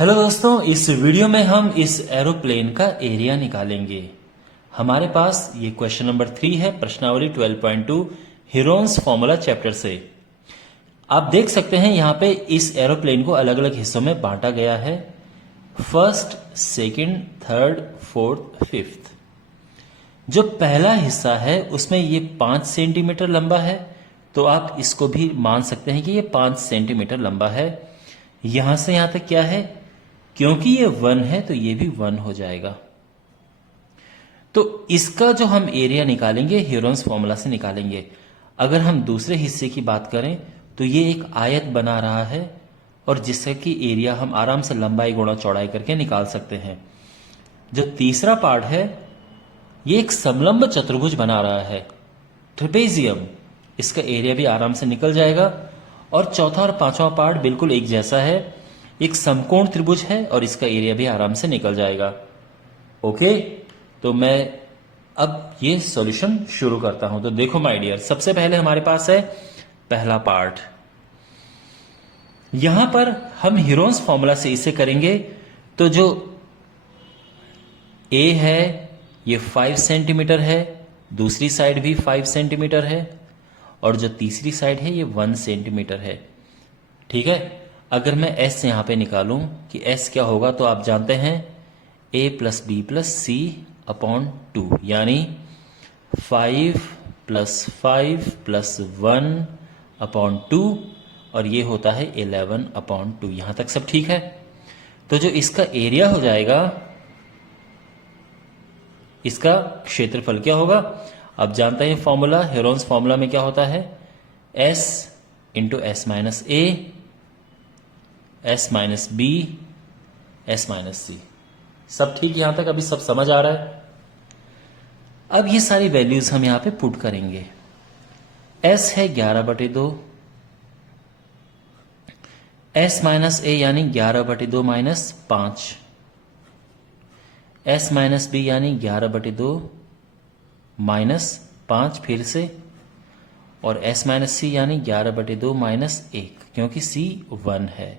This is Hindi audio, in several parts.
हेलो दोस्तों, इस वीडियो में हम इस एरोप्लेन का एरिया निकालेंगे। हमारे पास ये क्वेश्चन नंबर 3 है, प्रश्नावली 12.2 हीरोन्स फॉर्मूला चैप्टर से। आप देख सकते हैं यहाँ पे इस एरोप्लेन को अलग अलग हिस्सों में बांटा गया है। First, second, third, fourth, fifth. जो पहला हिस्सा है उसमें ये 5 सेंटीमीटर लंबा है, तो आप इसको भी मान सकते हैं कि ये 5 सेंटीमीटर लंबा है। यहां से यहां तक क्या है, क्योंकि ये 1 है तो ये भी 1 हो जाएगा। तो इसका जो हम एरिया निकालेंगे हीरोन्स फॉर्मूला से निकालेंगे। अगर हम दूसरे हिस्से की बात करें तो ये एक आयत बना रहा है और जिसका कि एरिया हम आराम से लंबाई गुणा चौड़ाई करके निकाल सकते हैं। जो तीसरा पार्ट है ये एक समलंब चतुर्भुज बना रहा है, ट्रेपेजियम। इसका एरिया भी आराम से निकल जाएगा। और चौथा और पांचवा पार्ट बिल्कुल एक जैसा है, एक समकोण त्रिभुज है और इसका एरिया भी आराम से निकल जाएगा। ओके, तो मैं अब ये सॉल्यूशन शुरू करता हूं। तो देखो माय डियर, सबसे पहले हमारे पास है पहला पार्ट। यहां पर हम हीरोन्स फॉर्मूला से इसे करेंगे तो जो ए है ये 5 सेंटीमीटर है, दूसरी साइड भी 5 सेंटीमीटर है और जो तीसरी साइड है ये 1 सेंटीमीटर है। ठीक है, अगर मैं एस यहां पे निकालूं कि एस क्या होगा, तो आप जानते हैं a plus b plus c upon 2, यानी 5 प्लस 5 प्लस 1 अपॉन 2 और ये होता है 11 अपॉन 2। यहां तक सब ठीक है। तो जो इसका एरिया हो जाएगा, इसका क्षेत्रफल क्या होगा, आप जानते हैं फॉर्मूला, हीरोन्स फॉर्मूला में क्या होता है, s into S minus A, S minus B, S minus C. सब ठीक यहां तक, अभी सब समझ आ रहा है। अब ये सारी वैल्यूज हम यहां पे पुट करेंगे। s है 11/2, s माइनस ए यानी 11/2 माइनस 5, s माइनस बी यानी 11/2 माइनस 5 फिर से, और s माइनस सी यानी 11/2 माइनस 1, क्योंकि c 1 है।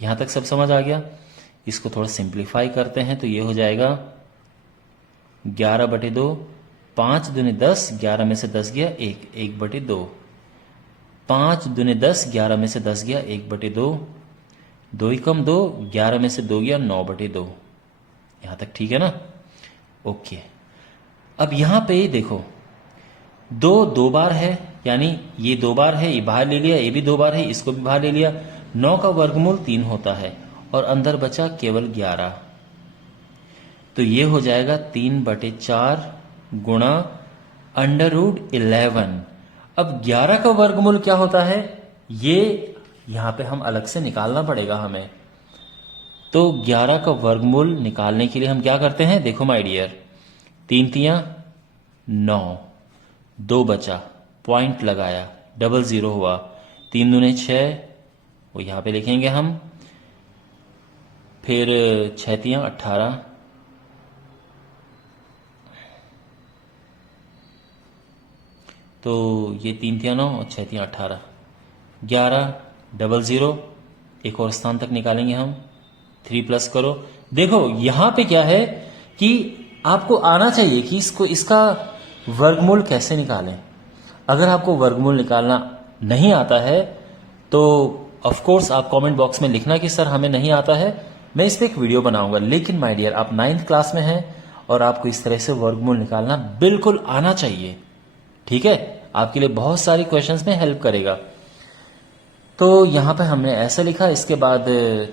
यहां तक सब समझ आ गया। इसको थोड़ा सिंप्लीफाई करते हैं तो ये हो जाएगा 11/2, 5 दूनी 10, 11 में से 10 गया 1, 1/2, 5 दूनी 10, 11 में से 10 गया 1/2, 2 ही कम 2, 11 में से 2 गया 9/2। यहां तक ठीक है ना। ओके, अब यहां पे देखो 2 बार है, यानी ये 2 बार है, ये बाहर ले लिया, ये भी 2 बार है, इसको भी बाहर ले लिया। 9 का वर्गमूल 3 होता है और अंदर बचा केवल 11, तो ये हो जाएगा 3/4 गुणा √11। अब 11 का वर्गमूल क्या होता है, ये यहां पे हम अलग से निकालना पड़ेगा हमें। तो 11 का वर्गमूल निकालने के लिए हम क्या करते हैं, देखो माय डियर, 3 तियां 9, 2 बचा, पॉइंट लगाया, 00 हुआ, 3 दूने 6, वो यहां पे लिखेंगे हम, फिर 6 तियां 18, तो ये 3 तियां 9 और 6 तियां 18, 11, 00, एक और स्थान तक निकालेंगे हम, 3 प्लस करो। देखो यहां पे क्या है कि आपको आना चाहिए कि इसका वर्गमूल कैसे निकालें। अगर आपको वर्गमूल निकालना नहीं आता है तो ऑफ कोर्स आप कमेंट बॉक्स में लिखना कि सर हमें नहीं आता है, मैं इस पे एक वीडियो बनाऊंगा। लेकिन माय डियर, आप 9th क्लास में हैं और आपको इस तरह से वर्गमूल निकालना बिल्कुल आना चाहिए। ठीक है, आपके लिए बहुत सारी क्वेश्चंस में हेल्प करेगा। तो यहां पे हमने ऐसा लिखा, इसके बाद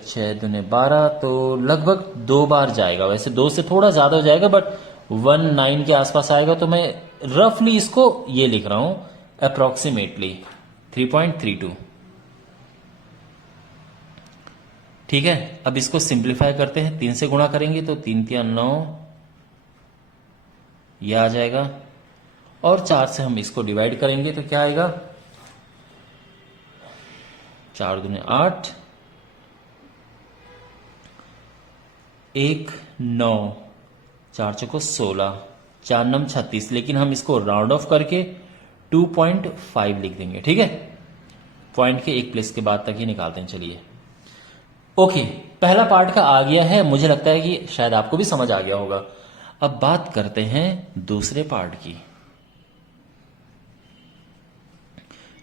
6 दूने 12, तो लगभग 2 बार जाएगा। वैसे 2 से थोड़ा ज्यादा हो जाएगा, बट 19 के आसपास आएगा। तो मैं रफली इसको ये लिख रहा हूं, अप्रोक्सीमेटली 3.32। ठीक है, अब इसको सिंप्लीफाई करते हैं, 3 से गुणा करेंगे तो 3 तियां 9, ये आ जाएगा, और 4 से हम इसको डिवाइड करेंगे तो क्या आएगा, 4 दूने 8, 1 9, 4 चौको 16, 4 नम 36। लेकिन हम इसको राउंड ऑफ करके 2.5 लिख देंगे। ठीक है, पॉइंट के एक प्लेस के बाद तक ही निकालते हैं। चलिए ओके, पहला पार्ट का आ गया है, मुझे लगता है कि शायद आपको भी समझ आ गया होगा। अब बात करते हैं दूसरे पार्ट की।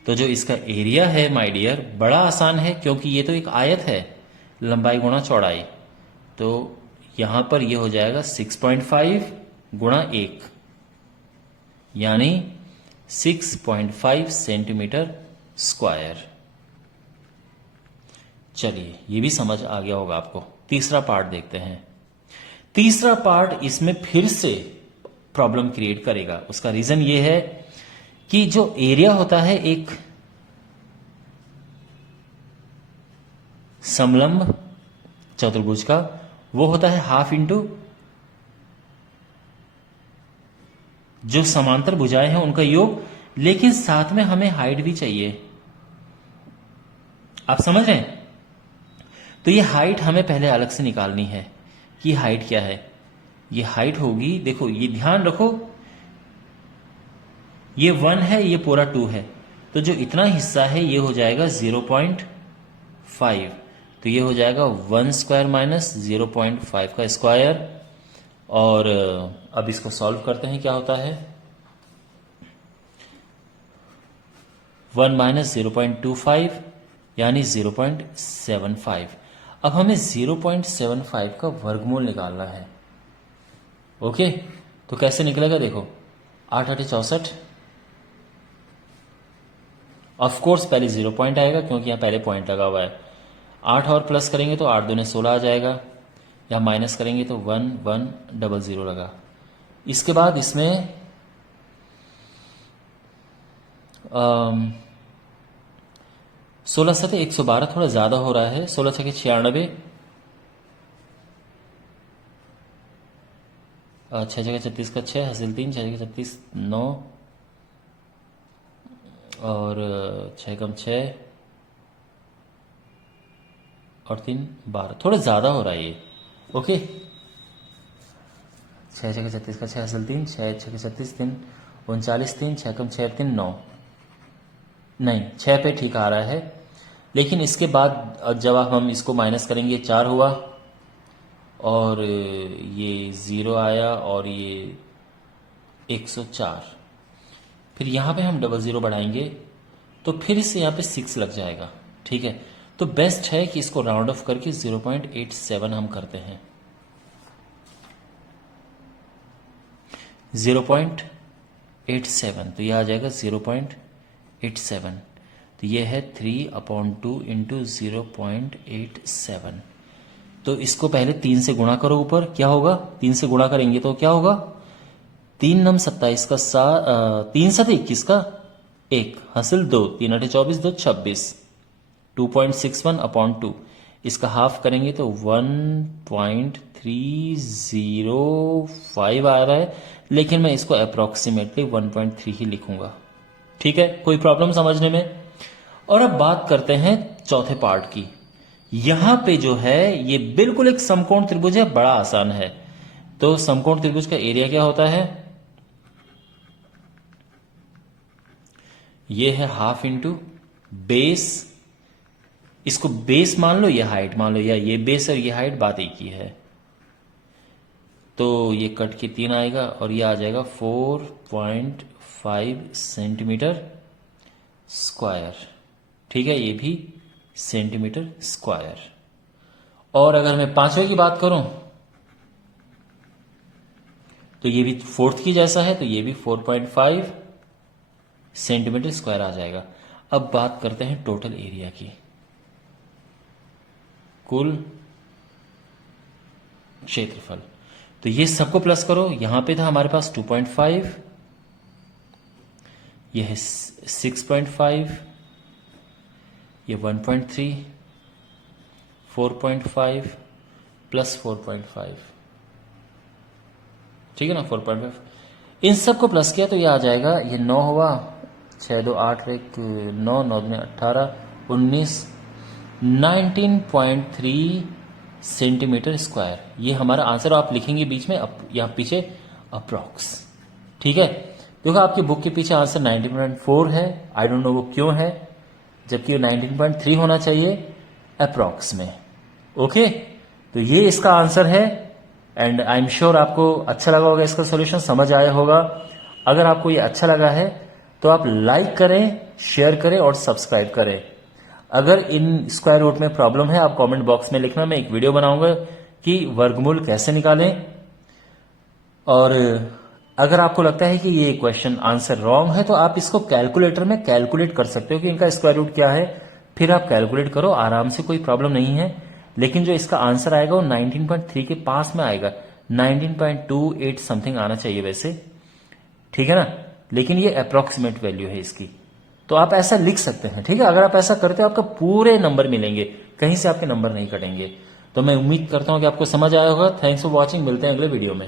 तो जो इसका एरिया है माय डियर, बड़ा आसान है, क्योंकि ये तो एक आयत है, लंबाई गुणा चौड़ाई। तो यहां पर ये हो जाएगा 6.5 गुणा 1, यानी 6.5 सेंटीमीटर स्क्वायर। चलिए, ये भी समझ आ गया होगा आपको। तीसरा पार्ट देखते हैं। तीसरा पार्ट इसमें फिर से प्रॉब्लम क्रिएट करेगा। उसका रीजन ये है कि जो एरिया होता है एक समलंब चतुर्भुज का, वो होता है हाफ इंटू जो समांतर भुजाएं हैं उनका योग, लेकिन साथ में हमें हाइट भी चाहिए। आप समझ रहे हैं? तो ये हाइट हमें पहले अलग से निकालनी है कि हाइट क्या है। ये हाइट होगी, देखो ये ध्यान रखो, ये 1 है, ये पूरा 2 है, तो जो इतना हिस्सा है ये हो जाएगा 0.5। तो ये हो जाएगा 1 स्क्वायर माइनस 0.5 का स्क्वायर। और अब इसको सॉल्व करते हैं, क्या होता है 1 माइनस 0.25 यानी 0.75। अब हमें 0.75 का वर्गमूल निकालना है। ओके, तो कैसे निकलेगा देखो, 8 8 64। ऑफ कोर्स पहले 0 पॉइंट आएगा क्योंकि यहां पहले पॉइंट लगा हुआ है। 8 और प्लस करेंगे तो 8 दूने 16 आ जाएगा, या माइनस करेंगे तो 1 1 0 लगा। इसके बाद इसमें 16 7 112 थोड़ा ज्यादा हो रहा है, 16 6 96, 6 जगह 36 का 6 हासिल 3, 6 जगह 36 9, और 6 कम 6 और 3 12, थोड़ा ज्यादा हो रहा है ये। ओके, 6 जगह 36 का 6 हासिल 3, 6 6 36 3 39 3, 6 कम 6 3 9, नहीं 6 पे ठीक आ रहा है। लेकिन इसके बाद जब हम इसको माइनस करेंगे 4 हुआ, और ये 0 आया, और ये 104। फिर यहाँ पे हम 00 बढ़ाएंगे तो फिर से यहाँ पे 6 लग जाएगा। ठीक है, तो बेस्ट है कि इसको राउंड ऑफ करके 0.87 हम करते हैं। 0.87, तो यह आ जाएगा 0.87। तो ये है 3/2 इंटू 0.87। तो इसको पहले 3 से गुणा करो, ऊपर क्या होगा, 3 से गुणा करेंगे तो क्या होगा, 3 नम 27 का 3 7 21 का 1 हासिल 2, 3 8 24 2 26, 2.61/2। इसका हाफ करेंगे तो 1.305 आ रहा है, लेकिन मैं इसको अप्रोक्सीमेटली 1.3 ही लिखूंगा। ठीक है, कोई प्रॉब्लम समझने में? और अब बात करते हैं चौथे पार्ट की। यहां पे जो है ये बिल्कुल एक समकोण त्रिभुज है, बड़ा आसान है। तो समकोण त्रिभुज का एरिया क्या होता है, ये है हाफ इंटू बेस। इसको बेस मान लो, या हाइट मान लो, या ये बेस और ये हाइट बात एक ही है। तो ये कट के 3 आएगा, और ये आ जाएगा 4.5 सेंटीमीटर स्क्वायर। ठीक है, ये भी सेंटीमीटर स्क्वायर। और अगर मैं पांचवें की बात करूं तो ये भी फोर्थ की जैसा है, तो ये भी 4.5 सेंटीमीटर स्क्वायर आ जाएगा। अब बात करते हैं टोटल एरिया की, कुल क्षेत्रफल। तो ये सबको प्लस करो, यहां पे था हमारे पास 2.5, ये है 6.5, ये 1.3, 4.5 प्लस 4.5, ठीक है ना, 4.5। इन सब को प्लस किया तो ये आ जाएगा, ये 9 हुआ, 6 2 8 1 9 9 में 18 19, 19.3 सेंटीमीटर स्क्वायर। ये हमारा आंसर आप लिखेंगे बीच में, यहाँ पीछे अप्रॉक्स। ठीक है, देखो आपकी बुक के पीछे आंसर 19.4 है, आई डोंट नो वो क्यों है, जबकि 19.3 होना चाहिए अप्रॉक्स में। ओके, तो ये इसका आंसर है एंड आई एम श्योर आपको अच्छा लगा होगा, इसका सॉल्यूशन समझ आया होगा। अगर आपको ये अच्छा लगा है तो आप लाइक करें, शेयर करें और सब्सक्राइब करें। अगर इन स्क्वायर रूट में प्रॉब्लम है आप कमेंट बॉक्स में लिखना, मैं एक वीडियो बनाऊंगा कि वर्गमूल कैसे निकालें। और अगर आपको लगता है कि ये क्वेश्चन आंसर रॉन्ग है तो आप इसको कैलकुलेटर में कैलकुलेट कर सकते हो कि इनका स्क्वायर रूट क्या है, फिर आप कैलकुलेट करो आराम से, कोई प्रॉब्लम नहीं है। लेकिन जो इसका आंसर आएगा वो 19.3 के पास में आएगा, 19.28 समथिंग आना चाहिए वैसे, ठीक है ना। लेकिन ये अप्रोक्सीमेट वैल्यू है इसकी, तो आप ऐसा लिख सकते हैं, ठीक है। अगर आप ऐसा करते हो आपको पूरे नंबर मिलेंगे, कहीं से आपके नंबर नहीं कटेंगे। तो मैं उम्मीद करता हूं कि आपको समझ आया होगा। थैंक्स फॉर वॉचिंग, मिलते हैं अगले वीडियो में।